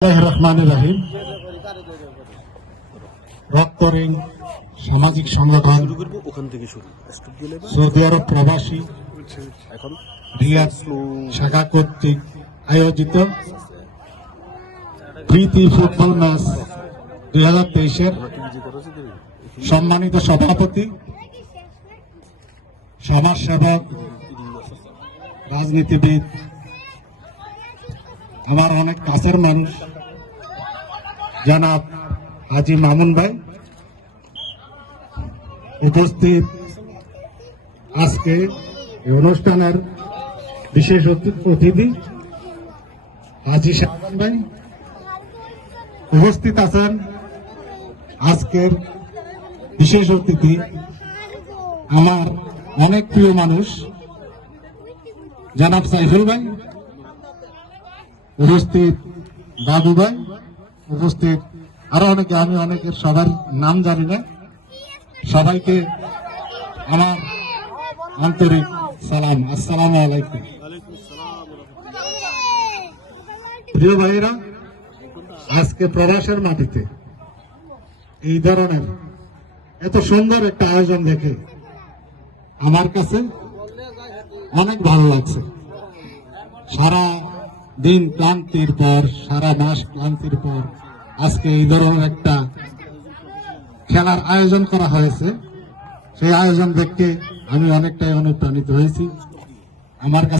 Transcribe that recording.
রহমানির রহিম। রক্তরিং সামাজিক সংগঠন সৌদি আরব প্রবাসী রিয়াদ শাখা কর্তৃক আয়োজিত প্রীতি ফুটবল ম্যাচ 2023-এর সম্মানিত সভাপতি, সমাজসেবক, রাজনীতিবিদ, আমার অনেক কাছের মানুষ জনাব হাজি মামুন ভাই উপস্থিত, আজকে এই অনুষ্ঠানের বিশেষ অতিথি হাজি শাহজাহান ভাই উপস্থিত আছেন। আজকের বিশেষ অতিথি আমার অনেক প্রিয় মানুষ জনাব সাইফুল ভাই উপস্থিত, বাবু ভাই উপস্থিত, আরো অনেকে, আমি অনেকের সবার নাম জানি না। সবাইকে আমার আন্তরিক সালাম, আসসালামু আলাইকুম। প্রিয় ভাইরা, আজকে প্রবাসের মাটিতে এই ধরনের এত সুন্দর একটা আয়োজন দেখে আমার কাছে অনেক ভালো লাগছে। সারা দিন ক্লান্তির পর, সারা মাস ক্লান্তির পর আজকে এই ধরনের একটা খেলার আয়োজন করা হয়েছে। সেই আয়োজন দেখতে আমি অনেকটাই অনুপ্রাণিত হয়েছি। আমার কাছে